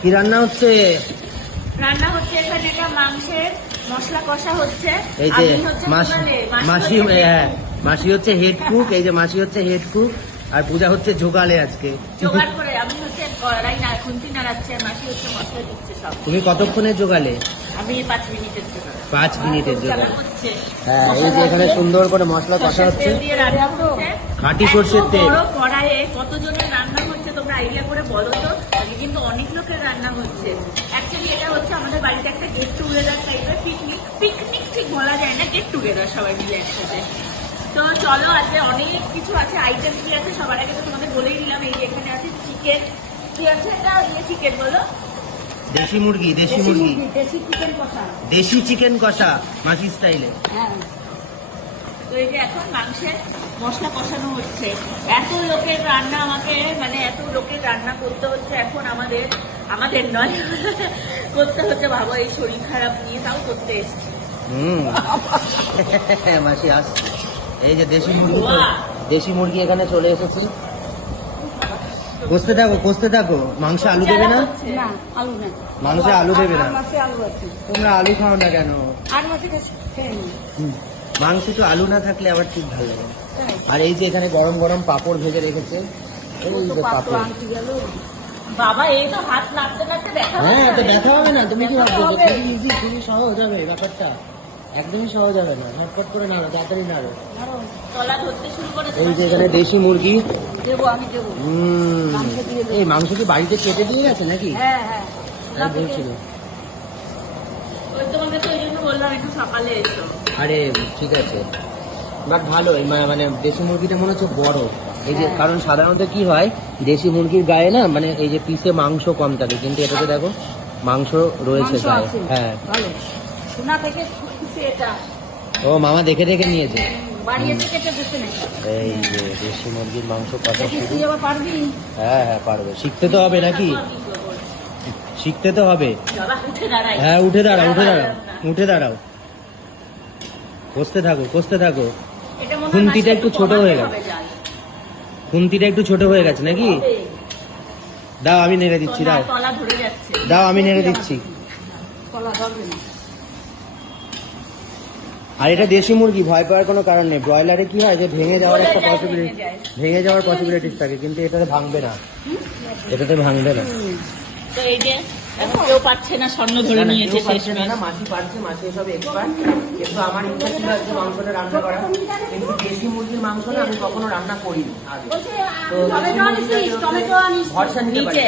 কি রান্না হচ্ছে? রান্না হচ্ছে এখানে একটা মাংসের মশলা কষা হচ্ছে। এই যে মাসি, হ্যাঁ মাসি হচ্ছে হেড কুক। এই যে মাসি হচ্ছে হেড কুক আর পূজা হচ্ছে জোগালে আজকে জোগাড় করে। আমি হচ্ছে কড়াই না খুন্তি নাড়াচ্ছে, মাসি হচ্ছে মশলা দিচ্ছে সব। তুমি কতক্ষণের জোগালে? আমি 5 মিনিটের জন্য। 5 মিনিটের জোগালে। হচ্ছে হ্যাঁ এই যে এখানে সুন্দর করে মশলা কষা হচ্ছে, তেল দিয়ে রান্না হচ্ছে। খাঁটি সরষের তেল। বড় কড়াইয়ে কতজনের রান্না হচ্ছে তোমরা আইডিয়া করে বলো তো। আগে কিন্তু অনেক লোকের রান্না হচ্ছে। অ্যাকচুয়ালি এটা হচ্ছে আমাদের বাড়িতে একটা গেট টুগেদার টাইপের পিকনিক। পিকনিক ঠিক বলা যায় না, গেট টুগেদার সবাই মিলে একসাথে। তো চলো, আজকে অনেক কিছু আছে, আইটেম কি আছে সবার আগে তো তোমাদের বলেই দিলাম। এই যে এখানে আছে চিকেন, কি আছে এটা চিকেন বলো, দেশি মুরগি, দেশি মুরগি, দেশি চিকেন কষা, দেশি চিকেন কষা মাসি স্টাইলে। হ্যাঁ। তো এই যে এখন মাংসের মশলা কষানো হচ্ছে। এত লোকের রান্না আমাকে মানে এত লোকের রান্না করতে হচ্ছে এখন আমাদের নয় করতে হচ্ছে। ভাবো এই শরীর খারাপ নিয়ে তাও করতে এসছি। মাসি আসছে। এই যে দেশি মুরগি, দেশি মুরগি এখানে চলে এসেছে। কষতে থাকো, কষতে থাকো। মাংস আলু দেবে না? আলু না, মাংসে আলু দেবে না? আলু আছে। তোমরা আলু খাও না কেন? আর মাসে মাংস তো আলু না থাকলে আবার ঠিক ভালো লাগে। আর এই যে এখানে গরম গরম পাঁপড় ভেজে রেখেছে। এই যে পাঁপড়। বাবা এই তো হাত লাগতে লাগতে দেখা। হ্যাঁ তো দেখা হবে না, তুমি কি ভাবছো? খুবই ইজি, খুবই সহজ হবে ব্যাপারটা, একদমই সহজ হবে না। ঝটপট করে নাড়ো, তাড়াতাড়ি নাড়ো। তলা ধরতে শুরু করে। এই যে এখানে দেশি মুরগি দেবো, আমি দেবো। এই মাংস কি বাড়িতে কেটে দিয়ে গেছে নাকি? হ্যাঁ হ্যাঁ, বলছিল। ওই তোমাকে তো ওই জন্য বললাম একটু সকালে এসো। আরে ঠিক আছে, বাট ভালো। মানে দেশি মুরগিটা মনে হচ্ছে বড়। এই যে কারণ সাধারণত কি হয়, দেশি মুরগির গায়ে না মানে এই যে পিসে মাংস কম থাকে, কিন্তু এটাতে দেখো মাংস রয়েছে গায়ে। হ্যাঁ ভালো। সোনা থেকে এটা ও মামা দেখে দেখে নিয়েছে। বাড়িতে কেটে দিতে নেই। এই যে দেশি মুরগির মাংস কষা শুরু। তুই আবার পারবি? হ্যাঁ হ্যাঁ পারবে, শিখতে তো হবে নাকি, শিখতে তো হবে। হ্যাঁ উঠে দাঁড়াও, উঠে দাঁড়াও, উঠে দাঁড়াও। কষতে থাকো, কষতে থাকো। খুন্তিটা একটু ছোট হয়ে গেছে, খুন্তিটা একটু ছোট হয়ে গেছে নাকি? দাও আমি নেড়ে দিচ্ছি, দাও দাও আমি নেড়ে দিচ্ছি। আর এটা দেশি মুরগি, ভয় পাওয়ার কোনো কারণ নেই। ব্রয়লারে কি হয় যে ভেঙে যাওয়ার একটা পসিবিলিটি, ভেঙে যাওয়ার পসিবিলিটিস থাকে, কিন্তু এটাতে ভাঙবে না, এটাতে ভাঙবে না। তো এই যে এখন কেউ পাচ্ছে না, স্বর্ণ ধরে নিয়েছে শেষ না। মাসি পারছে, মাসি সব এক্সপার্ট। কিন্তু আমার ইচ্ছা ছিল আজকে মাংসটা রান্না করা, কিন্তু দেশি মুরগির মাংস না আমি কখনো রান্না করিনি আগে। তো ভরসা নিতে পারি।